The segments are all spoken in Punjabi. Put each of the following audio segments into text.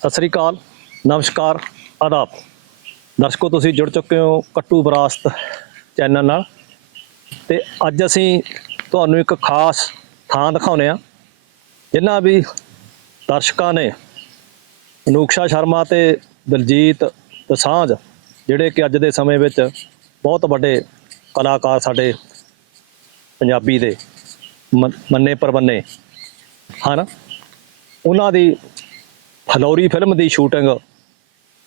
ਸਤਿ ਸ੍ਰੀ ਅਕਾਲ, ਨਮਸਕਾਰ, ਆਦਾਬ। ਦਰਸ਼ਕੋ, ਤੁਸੀਂ ਜੁੜ ਚੁੱਕੇ ਹੋ ਕੱਟੂ ਵਿਰਾਸਤ ਚੈਨਲ ਨਾਲ। ਤੇ ਅੱਜ ਅਸੀਂ ਤੁਹਾਨੂੰ ਇੱਕ ਖਾਸ ਥਾਂ ਦਿਖਾਉਨੇ ਆ ਜਿਨ੍ਹਾਂ ਵੀ ਦਰਸ਼ਕਾਂ ਨੇ ਅਨੂਕਸ਼ਾ ਸ਼ਰਮਾ ਤੇ ਦਲਜੀਤ ਦਸਾਂਝ, ਜਿਹੜੇ ਕਿ ਅੱਜ ਦੇ ਸਮੇਂ ਵਿੱਚ ਬਹੁਤ ਵੱਡੇ ਕਲਾਕਾਰ ਸਾਡੇ ਪੰਜਾਬੀ ਦੇ ਮੰਨੇ ਪਰਵੰਨੇ ਹਨ, ਉਹਨਾਂ ਦੀ ਫਲੌਰੀ ਫਿਲਮ ਦੀ ਸ਼ੂਟਿੰਗ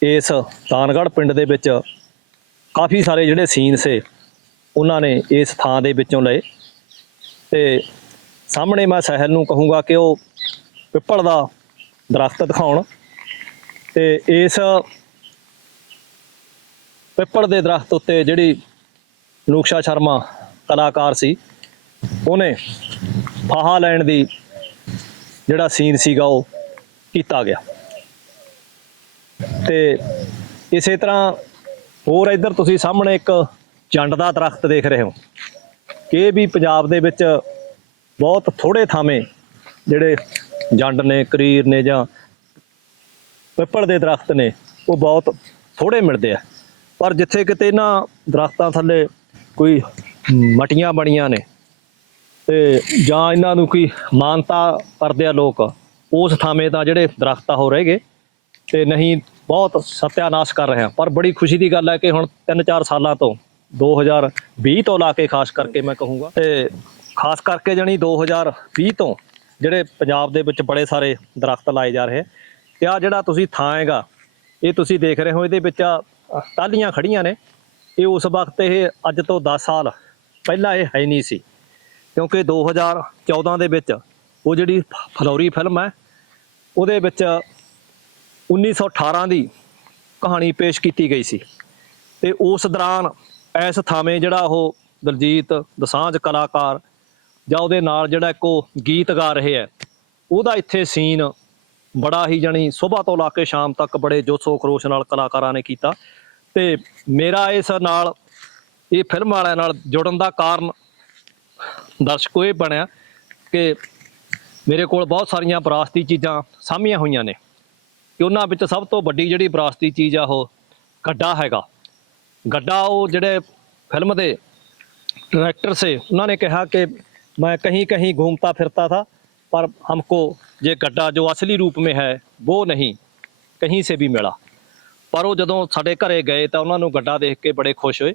ਇਸ ਤਾਨਗੜ੍ਹ ਪਿੰਡ ਦੇ ਵਿੱਚ ਕਾਫੀ ਸਾਰੇ ਜਿਹੜੇ ਸੀਨ ਸੇ ਉਹਨਾਂ ਨੇ ਇਸ ਥਾਂ ਦੇ ਵਿੱਚੋਂ ਲਏ। ਤੇ ਸਾਹਮਣੇ ਮੈਂ ਸਹਿਲ ਨੂੰ ਕਹੂੰਗਾ ਕਿ ਉਹ ਪਿੱਪਲ ਦਾ ਦਰਖਤ ਦਿਖਾਉਣ। ਤੇ ਇਸ ਪਿੱਪਲ ਦੇ ਦਰਖਤ ਉੱਤੇ ਜਿਹੜੀ ਨੂਕਸ਼ਾ ਸ਼ਰਮਾ ਕਲਾਕਾਰ ਸੀ, ਉਹਨੇ ਫਾਹਾ ਲੈਣ ਦੀ ਜਿਹੜਾ ਸੀਨ ਸੀਗਾ ਉਹ ਕੀਤਾ ਗਿਆ। ਤੇ ਇਸੇ ਤਰ੍ਹਾਂ ਹੋਰ ਇੱਧਰ ਤੁਸੀਂ ਸਾਹਮਣੇ ਇੱਕ ਜੰਡ ਦਾ ਦਰਖਤ ਦੇਖ ਰਹੇ ਹੋ। ਕਿ ਇਹ ਵੀ ਪੰਜਾਬ ਦੇ ਵਿੱਚ ਬਹੁਤ ਥੋੜੇ ਥਾਵੇਂ ਜਿਹੜੇ ਜੰਡ ਨੇ, ਕਰੀਰ ਨੇ ਜਾਂ ਪਿੱਪਲ ਦੇ ਦਰਖਤ ਨੇ, ਉਹ ਬਹੁਤ ਥੋੜੇ ਮਿਲਦੇ ਆ। ਪਰ ਜਿੱਥੇ ਕਿਤੇ ਇਹਨਾਂ ਦਰਖਤਾਂ ਥੱਲੇ ਕੋਈ ਮਟੀਆਂ ਬਣੀਆਂ ਨੇ ਤੇ ਜਾਂ ਇਹਨਾਂ ਨੂੰ ਕੋਈ ਮਾਨਤਾ ਕਰਦੇ ਆ ਲੋਕ, ਉਸ ਥਾਵੇਂ ਤਾਂ ਜਿਹੜੇ ਦਰਖਤ ਆ ਉਹ ਰਹਿ ਗਏ ਤੇ ਨਹੀਂ ਬਹੁਤ ਸਤਿਆਨਾਸ਼ ਕਰ ਰਹੇ ਆ ਪਰ ਬੜੀ ਖੁਸ਼ੀ ਦੀ ਗੱਲ ਹੈ ਕਿ ਹੁਣ 3-4 ਸਾਲਾਂ ਤੋਂ 2020 ਤੋਂ ਲਾ ਕੇ ਖਾਸ ਕਰਕੇ ਮੈਂ ਕਹੂੰਗਾ, ਤੇ ਖਾਸ ਕਰਕੇ ਜਣੀ 2020 ਤੋਂ ਜਿਹੜੇ ਪੰਜਾਬ ਦੇ ਵਿੱਚ ਬੜੇ ਸਾਰੇ ਦਰਖਤ ਲਾਏ ਜਾ ਰਹੇ ਆ ਤੇ ਆ ਜਿਹੜਾ ਤੁਸੀਂ ਥਾਂ ਹੈਗਾ, ਇਹ ਤੁਸੀਂ ਦੇਖ ਰਹੇ ਹੋ, ਇਹਦੇ ਵਿੱਚ ਆਹ ਟਾਹਲੀਆਂ ਖੜੀਆਂ ਨੇ, ਇਹ ਉਸ ਵਕਤ ਇਹ ਅੱਜ ਤੋਂ 10 ਸਾਲ ਪਹਿਲਾਂ ਇਹ ਹੈ ਨਹੀਂ ਸੀ, ਕਿਉਂਕਿ 2014 ਦੇ ਵਿੱਚ ਉਹ ਜਿਹੜੀ ਫਲੋਰੀ ਫਿਲਮ ਹੈ, ਉਹਦੇ ਵਿੱਚ 1918 ਦੀ ਕਹਾਣੀ ਪੇਸ਼ ਕੀਤੀ ਗਈ ਸੀ। ਤੇ ਉਸ ਦੌਰਾਨ ਇਸ ਥਾਵੇਂ ਜਿਹੜਾ ਉਹ ਦਲਜੀਤ ਦਸਾਂਝ ਕਲਾਕਾਰ ਜਾਂ ਉਹਦੇ ਨਾਲ ਜਿਹੜਾ ਇੱਕ ਉਹ ਗੀਤ ਗਾ ਰਹੇ ਹੈ, ਉਹਦਾ ਇੱਥੇ ਸੀਨ ਬੜਾ ਹੀ ਜਣੀ ਸਵੇਰ ਤੋਂ ਲਾ ਕੇ ਸ਼ਾਮ ਤੱਕ ਬੜੇ ਜੋਸ਼ੋ ਖਰੋਸ਼ ਨਾਲ ਕਲਾਕਾਰਾਂ ਨੇ ਕੀਤਾ। ਤੇ ਮੇਰਾ ਇਸ ਨਾਲ ਇਹ ਫਿਲਮ ਵਾਲਿਆਂ ਨਾਲ ਜੁੜਨ ਦਾ ਕਾਰਨ ਦਰਸ਼ਕੋ ਇਹ ਬਣਿਆ ਕਿ ਮੇਰੇ ਕੋਲ ਬਹੁਤ ਸਾਰੀਆਂ ਵਿਰਾਸਤੀ ਚੀਜ਼ਾਂ ਸਾਂਭੀਆਂ ਹੋਈਆਂ ਨੇ। ਕਿ ਉਹਨਾਂ ਵਿੱਚ ਸਭ ਤੋਂ ਵੱਡੀ ਜਿਹੜੀ ਵਿਰਾਸਤੀ ਚੀਜ਼ ਆ ਉਹ ਗੱਡਾ ਹੈਗਾ। ਗੱਡਾ ਉਹ ਜਿਹੜੇ ਫਿਲਮ ਦੇ ਡਾਇਰੈਕਟਰ ਸੇ, ਉਹਨਾਂ ਨੇ ਕਿਹਾ ਕਿ ਮੈਂ ਕਹੀਂ ਕਹੀਂ ਘੁੰਮਤਾ ਫਿਰਤਾ ਥਾ, ਪਰ ਹਮਕੋ ਜੇ ਗੱਡਾ ਜੋ ਅਸਲੀ ਰੂਪ ਮੇ ਹੈ ਉਹ ਨਹੀਂ, ਕਹੀਂ ਸੇ ਵੀ ਮਿਲਾ। ਪਰ ਉਹ ਜਦੋਂ ਸਾਡੇ ਘਰੇ ਗਏ ਤਾਂ ਉਹਨਾਂ ਨੂੰ ਗੱਡਾ ਦੇਖ ਕੇ ਬੜੇ ਖੁਸ਼ ਹੋਏ।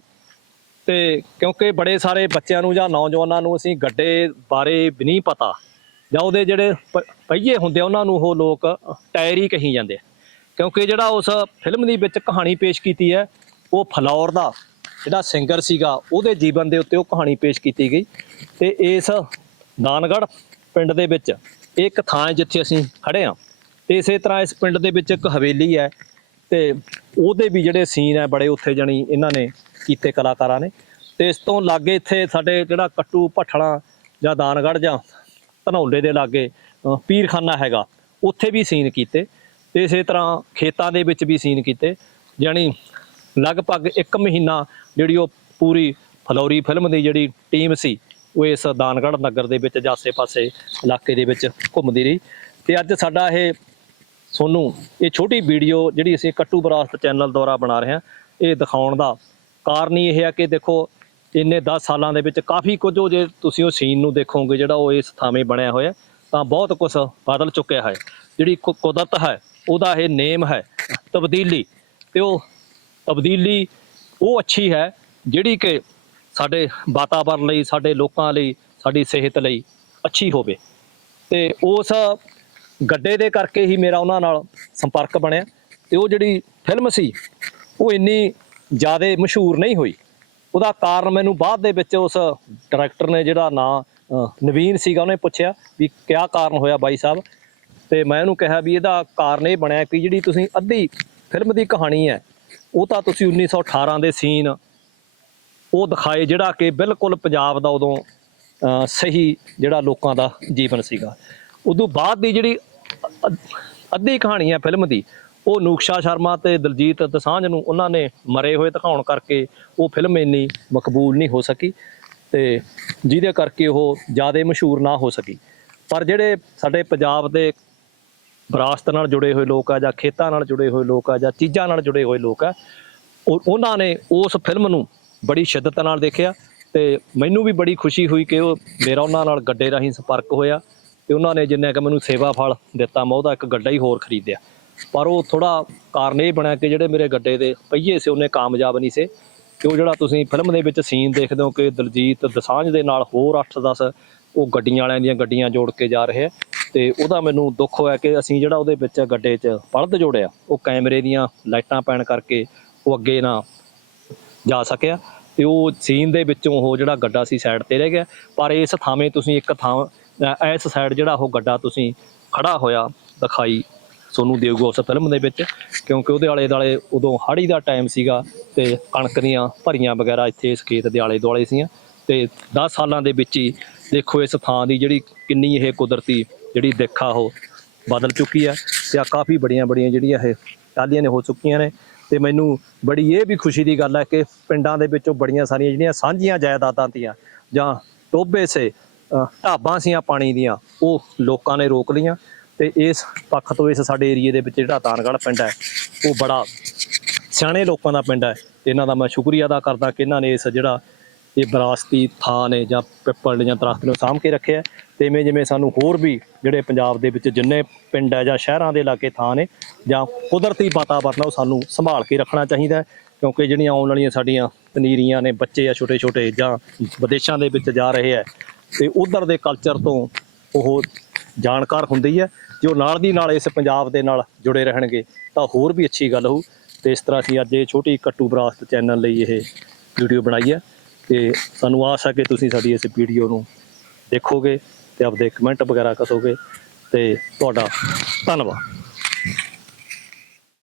ਤੇ ਕਿਉਂਕਿ ਬੜੇ ਸਾਰੇ ਬੱਚਿਆਂ ਨੂੰ ਜਾਂ ਨੌਜਵਾਨਾਂ ਨੂੰ ਅਸੀਂ ਗੱਡੇ ਬਾਰੇ ਵੀ ਨਹੀਂ ਪਤਾ ਜਾਂ ਉਹਦੇ ਜਿਹੜੇ ਪ- ਪਹੀਏ ਹੁੰਦੇ ਆ, ਉਹਨਾਂ ਨੂੰ ਉਹ ਲੋਕ ਟਾਇਰ ਹੀ ਕਹੀ ਜਾਂਦੇ ਆ। ਕਿਉਂਕਿ ਜਿਹੜਾ ਉਸ ਫਿਲਮ ਦੀ ਵਿੱਚ ਕਹਾਣੀ ਪੇਸ਼ ਕੀਤੀ ਹੈ, ਉਹ ਫਲੌਰ ਦਾ ਜਿਹੜਾ ਸਿੰਗਰ ਸੀਗਾ, ਉਹਦੇ ਜੀਵਨ ਦੇ ਉੱਤੇ ਉਹ ਕਹਾਣੀ ਪੇਸ਼ ਕੀਤੀ ਗਈ। ਤੇ ਇਸ ਦਾਨਗੜ੍ਹ ਪਿੰਡ ਦੇ ਵਿੱਚ ਇੱਕ ਥਾਂ ਹੈ ਜਿੱਥੇ ਅਸੀਂ ਖੜੇ ਹਾਂ। ਤੇ ਇਸੇ ਤਰ੍ਹਾਂ ਇਸ ਪਿੰਡ ਦੇ ਵਿੱਚ ਇੱਕ ਹਵੇਲੀ ਹੈ ਤੇ ਉਹਦੇ ਵੀ ਜਿਹੜੇ ਸੀਨ ਹੈ, ਬੜੇ ਉੱਥੇ ਜਣੀ ਇਹਨਾਂ ਨੇ ਕੀਤੇ ਕਲਾਕਾਰਾਂ ਨੇ। ਤੇ ਇਸ ਤੋਂ ਲਾਗੇ ਇੱਥੇ ਸਾਡੇ ਜਿਹੜਾ ਕੱਟੂ ਭੱਠਣਾ ਜਾਂ ਦਾਨਗੜ੍ਹ ਜਾਂ ਧਨੌਲੇ ਦੇ ਲਾਗੇ ਪੀਰਖਾਨਾ ਹੈਗਾ। ਉੱਥੇ ਵੀ ਸੀਨ ਕੀਤੇ। ਤੇ ਇਸੇ ਤਰ੍ਹਾਂ ਖੇਤਾਂ ਦੇ ਵਿੱਚ ਵੀ ਸੀਨ ਕੀਤੇ। ਜਾਣੀ ਲਗਭਗ 1 ਮਹੀਨਾ ਜਿਹੜੀ ਉਹ ਪੂਰੀ ਫਲੌਰੀ ਫਿਲਮ ਦੀ ਜਿਹੜੀ ਟੀਮ ਸੀ, ਉਹ ਇਸ ਦਾਨਗੜ੍ਹ ਨਗਰ ਦੇ ਵਿੱਚ ਜਾਸੇ ਪਾਸੇ ਇਲਾਕੇ ਦੇ ਵਿੱਚ ਘੁੰਮਦੀ ਰਹੀ। ਤੇ ਅੱਜ ਸਾਡਾ ਇਹ ਸੋਨੂੰ, ਇਹ ਛੋਟੀ ਵੀਡੀਓ ਜਿਹੜੀ ਅਸੀਂ ਕੱਟੂ ਬਰਾਸਤ ਚੈਨਲ ਦੁਆਰਾ ਬਣਾ ਰਹੇ ਹਾਂ, ਇਹ ਦਿਖਾਉਣ ਦਾ ਕਾਰਨ ਹੀ ਇਹ ਹੈ ਕਿ ਦੇਖੋ ਇੰਨੇ 10 ਸਾਲਾਂ ਦੇ ਵਿੱਚ ਕਾਫੀ ਕੁਝ ਉਹ ਜੇ ਤੁਸੀਂ ਉਹ ਸੀਨ ਨੂੰ ਦੇਖੋਗੇ ਜਿਹੜਾ ਉਹ ਇਸ ਥਾਵੇਂ ਬਣਿਆ ਹੋਇਆ, ਤਾਂ ਬਹੁਤ ਕੁਝ ਬਦਲ ਚੁੱਕਿਆ ਹੈ। ਜਿਹੜੀ ਕੁ- ਕੁਦਰਤ ਹੈ, ਉਹਦਾ ਇਹ ਨੇਮ ਹੈ ਤਬਦੀਲੀ। ਤੇ ਉਹ ਤਬਦੀਲੀ ਉਹ ਅੱਛੀ ਹੈ ਜਿਹੜੀ ਕਿ ਸਾਡੇ ਵਾਤਾਵਰਣ ਲਈ, ਸਾਡੇ ਲੋਕਾਂ ਲਈ, ਸਾਡੀ ਸਿਹਤ ਲਈ ਅੱਛੀ ਹੋਵੇ। ਤੇ ਉਸ ਗੱਡੇ ਦੇ ਕਰਕੇ ਹੀ ਮੇਰਾ ਉਹਨਾਂ ਨਾਲ ਸੰਪਰਕ ਬਣਿਆ। ਤੇ ਉਹ ਜਿਹੜੀ ਫਿਲਮ ਸੀ, ਉਹ ਇੰਨੀ ਜ਼ਿਆਦਾ ਮਸ਼ਹੂਰ ਨਹੀਂ ਹੋਈ। ਉਹਦਾ ਕਾਰਨ ਮੈਨੂੰ ਬਾਅਦ ਦੇ ਵਿੱਚ ਉਸ ਡਾਇਰੈਕਟਰ ਨੇ ਜਿਹੜਾ ਨਾਂ ਨਵੀਨ ਸੀਗਾ, ਉਹਨੇ ਪੁੱਛਿਆ ਵੀ ਕਿਆ ਕਾਰਨ ਹੋਇਆ ਬਾਈ ਸਾਹਿਬ? ਤੇ ਮੈਂ ਉਹਨੂੰ ਕਿਹਾ ਵੀ ਇਹਦਾ ਕਾਰਨ ਇਹ ਬਣਿਆ ਕਿ ਜਿਹੜੀ ਤੁਸੀਂ ਅੱਧੀ ਫਿਲਮ ਦੀ ਕਹਾਣੀ ਹੈ, ਉਹ ਤਾਂ ਤੁਸੀਂ 1918 ਦੇ ਸੀਨ ਉਹ ਦਿਖਾਏ ਜਿਹੜਾ ਕਿ ਬਿਲਕੁਲ ਪੰਜਾਬ ਦਾ ਉਦੋਂ ਸਹੀ ਜਿਹੜਾ ਲੋਕਾਂ ਦਾ ਜੀਵਨ ਸੀਗਾ। ਉਦੋਂ ਬਾਅਦ ਦੀ ਜਿਹੜੀ ਅੱਧੀ ਕਹਾਣੀ ਹੈ ਫਿਲਮ ਦੀ ਉਹ ਨੂਕਸ਼ਾ ਸ਼ਰਮਾ ਤੇ ਦਲਜੀਤ ਦਸਾਂਝ ਨੂੰ ਉਹਨਾਂ ਨੇ ਮਰੇ ਹੋਏ ਦਿਖਾਉਣ ਕਰਕੇ ਉਹ ਫਿਲਮ ਇੰਨੀ ਮਕਬੂਲ ਨਹੀਂ ਹੋ ਸਕੀ ਤੇ ਜਿਹਦੇ ਕਰਕੇ ਉਹ ਜ਼ਿਆਦਾ ਮਸ਼ਹੂਰ ਨਾ ਹੋ ਸਕੀ। ਪਰ ਜਿਹੜੇ ਸਾਡੇ ਪੰਜਾਬ ਦੇ ਵਿਰਾਸਤ ਨਾਲ ਜੁੜੇ ਹੋਏ ਲੋਕ ਆ ਜਾਂ ਖੇਤਾਂ ਨਾਲ ਜੁੜੇ ਹੋਏ ਲੋਕ ਆ ਜਾਂ ਚੀਜ਼ਾਂ ਨਾਲ ਜੁੜੇ ਹੋਏ ਲੋਕ ਆ, ਉਹ- ਉਹਨਾਂ ਨੇ ਉਸ ਫਿਲਮ ਨੂੰ ਬੜੀ ਸ਼ਿੱਦਤ ਨਾਲ ਦੇਖਿਆ ਤੇ ਮੈਨੂੰ ਵੀ ਬੜੀ ਖੁਸ਼ੀ ਹੋਈ ਕਿ ਉਹ ਮੇਰਾ ਉਹਨਾਂ ਨਾਲ ਗੱਡੇ ਰਾਹੀਂ ਸੰਪਰਕ ਹੋਇਆ ਤੇ ਉਹਨਾਂ ਨੇ ਜਿੰਨਾ ਕਿ ਮੈਨੂੰ ਸੇਵਾ ਫਲ ਦਿੱਤਾ, ਮੈਂ ਉਹਦਾ ਇੱਕ ਗੱਡਾ ਹੀ ਹੋਰ ਖਰੀਦਿਆ। ਪਰ ਉਹ ਥੋੜਾ ਕਾਰਨ ਇਹ ਬਣਿਆ ਕਿ ਜਿਹੜੇ ਮੇਰੇ ਗੱਡੇ ਦੇ ਪਹੀਏ ਸੀ, ਉਹਨੇ ਕਾਮਯਾਬ ਨਹੀਂ ਸੀ। ਕਿ ਉਹ ਜਿਹੜਾ ਤੁਸੀਂ ਫਿਲਮ ਦੇ ਵਿੱਚ ਸੀਨ ਦੇਖਦੇ ਹੋ ਕਿ ਦਲਜੀਤ ਦਸਾਂਝ ਦੇ ਨਾਲ ਹੋਰ 8-10 ਉਹ ਗੱਡੀਆਂ ਵਾਲਿਆਂ ਦੀਆਂ ਗੱਡੀਆਂ ਜੋੜ ਕੇ ਜਾ ਰਹੇ ਆ, ਤੇ ਉਹਦਾ ਮੈਨੂੰ ਦੁੱਖ ਹੋਇਆ ਕਿ ਅਸੀਂ ਜਿਹੜਾ ਉਹਦੇ ਵਿੱਚ ਗੱਡੇ 'ਚ ਪਲਦ ਜੋੜਿਆ, ਉਹ ਕੈਮਰੇ ਦੀਆਂ ਲਾਈਟਾਂ ਪੈਣ ਕਰਕੇ ਉਹ ਅੱਗੇ ਨਾ ਜਾ ਸਕਿਆ। ਤੇ ਉਹ ਸੀਨ ਦੇ ਵਿੱਚੋਂ ਉਹ ਜਿਹੜਾ ਗੱਡਾ ਸੀ, ਸਾਈਡ ਤੇ ਰਹਿ ਗਿਆ। ਪਰ ਇਸ ਥਾਵੇਂ ਤੁਸੀਂ ਇੱਕ ਥਾਂ ਇਸ ਸਾਈਡ ਜਿਹੜਾ ਉਹ ਗੱਡਾ ਤੁਸੀਂ ਖੜਾ ਹੋਇਆ ਦਿਖਾਈ ਸੋਨੂੰ ਦੇਊਗਾ ਉਸ ਫਿਲਮ ਦੇ ਵਿੱਚ, ਕਿਉਂਕਿ ਉਹਦੇ ਆਲੇ ਦੁਆਲੇ ਉਦੋਂ ਹਾੜੀ ਦਾ ਟਾਈਮ ਸੀਗਾ ਤੇ ਕਣਕ ਦੀਆਂ ਭਰੀਆਂ ਵਗੈਰਾ ਇੱਥੇ ਇਸ ਖੇਤ ਦੇ ਆਲੇ ਦੁਆਲੇ ਸੀਆਂ। ਤੇ 10 ਸਾਲਾਂ ਦੇ ਵਿੱਚ ਹੀ ਦੇਖੋ ਇਸ ਥਾਂ ਦੀ ਜਿਹੜੀ ਕਿੰਨੀ ਇਹ ਕੁਦਰਤੀ ਜਿਹੜੀ ਦੇਖਾ ਉਹ ਬਦਲ ਚੁੱਕੀ ਹੈ ਤੇ ਆ ਕਾਫੀ ਬੜੀਆਂ ਬੜੀਆਂ ਜਿਹੜੀਆਂ ਇਹ ਟਾਲੀਆਂ ਨੇ ਹੋ ਚੁੱਕੀਆਂ ਨੇ। ਤੇ ਮੈਨੂੰ ਬੜੀ ਇਹ ਵੀ ਖੁਸ਼ੀ ਦੀ ਗੱਲ ਹੈ ਕਿ ਪਿੰਡਾਂ ਦੇ ਵਿੱਚੋਂ ਬੜੀਆਂ ਸਾਰੀਆਂ ਜਿਹੜੀਆਂ ਸਾਂਝੀਆਂ ਜਾਇਦਾਦਾਂ ਤੀਆਂ ਜਾਂ ਟੋਬੇ ਸੇ ਢਾਬਾਂ ਸੀਆਂ ਪਾਣੀ ਦੀਆਂ, ਉਹ ਲੋਕਾਂ ਨੇ ਰੋਕ ਲਈਆਂ। ਤੇ ਇਸ ਪੱਖ ਤੋਂ ਇਸ ਸਾਡੇ ਏਰੀਏ ਦੇ ਵਿੱਚ ਜਿਹੜਾ ਤਾਨਗੜ੍ਹ ਪਿੰਡ ਹੈ, ਉਹ ਬੜਾ ਸਿਆਣੇ ਲੋਕਾਂ ਦਾ ਪਿੰਡ ਹੈ। ਇਹਨਾਂ ਦਾ ਮੈਂ ਸ਼ੁਕਰੀਆ ਅਦਾ ਕਰਦਾ ਕਿ ਇਹਨਾਂ ਨੇ ਇਸ ਜਿਹੜਾ ਇਹ ਵਿਰਾਸਤੀ ਥਾਂ ਨੇ ਜਾਂ ਪਿੱਪਲ ਜਾਂ ਦਰਖਤ ਨੂੰ ਸਾਂਭ ਕੇ ਰੱਖਿਆ ਤੇ ਇਵੇਂ ਜਿਵੇਂ ਸਾਨੂੰ ਹੋਰ ਵੀ ਜਿਹੜੇ ਪੰਜਾਬ ਦੇ ਵਿੱਚ ਜਿੰਨੇ ਪਿੰਡ ਹੈ ਜਾਂ ਸ਼ਹਿਰਾਂ ਦੇ ਇਲਾਕੇ ਥਾਂ ਨੇ ਜਾਂ ਕੁਦਰਤੀ ਵਾਤਾਵਰਨ ਉਹ ਸਾਨੂੰ ਸੰਭਾਲ ਕੇ ਰੱਖਣਾ ਚਾਹੀਦਾ ਹੈ। ਕਿਉਂਕਿ ਜਿਹੜੀਆਂ ਆਉਣ ਵਾਲੀਆਂ ਸਾਡੀਆਂ ਪਨੀਰੀਆਂ ਨੇ, ਬੱਚੇ ਆ ਛੋਟੇ ਛੋਟੇ ਜਾਂ ਵਿਦੇਸ਼ਾਂ ਦੇ ਵਿੱਚ ਜਾ ਰਹੇ ਆ ਤੇ ਉਧਰ ਦੇ ਕਲਚਰ ਤੋਂ ਉਹ ਜਾਣਕਾਰ ਹੁੰਦੀ ਹੈ। ਜੋ ਨਾਲ ਦੀ ਨਾਲ ਇਸ ਪੰਜਾਬ ਦੇ ਨਾਲ ਜੁੜੇ ਰਹਿਣਗੇ, ਤਾਂ ਹੋਰ ਵੀ ਅੱਛੀ ਗੱਲ ਹੋਊ। ਤੇ ਇਸ ਤਰ੍ਹਾਂ ਅਸੀਂ ਅੱਜ ਇਹ ਛੋਟੀ ਕੱਟੂ ਬਰਾਸਤ ਚੈਨਲ ਲਈ ਇਹ ਵੀਡੀਓ ਬਣਾਈ ਹੈ। ਤੇ ਸਾਨੂੰ ਆਸ ਹੈ ਕਿ ਤੁਸੀਂ ਸਾਡੀ ਇਸ ਵੀਡੀਓ ਨੂੰ ਦੇਖੋਗੇ ਤੇ ਆਪਦੇ ਕਮੈਂਟ ਵਗੈਰਾ ਕਸੋਗੇ ਤੇ ਤੁਹਾਡਾ ਧੰਨਵਾਦ।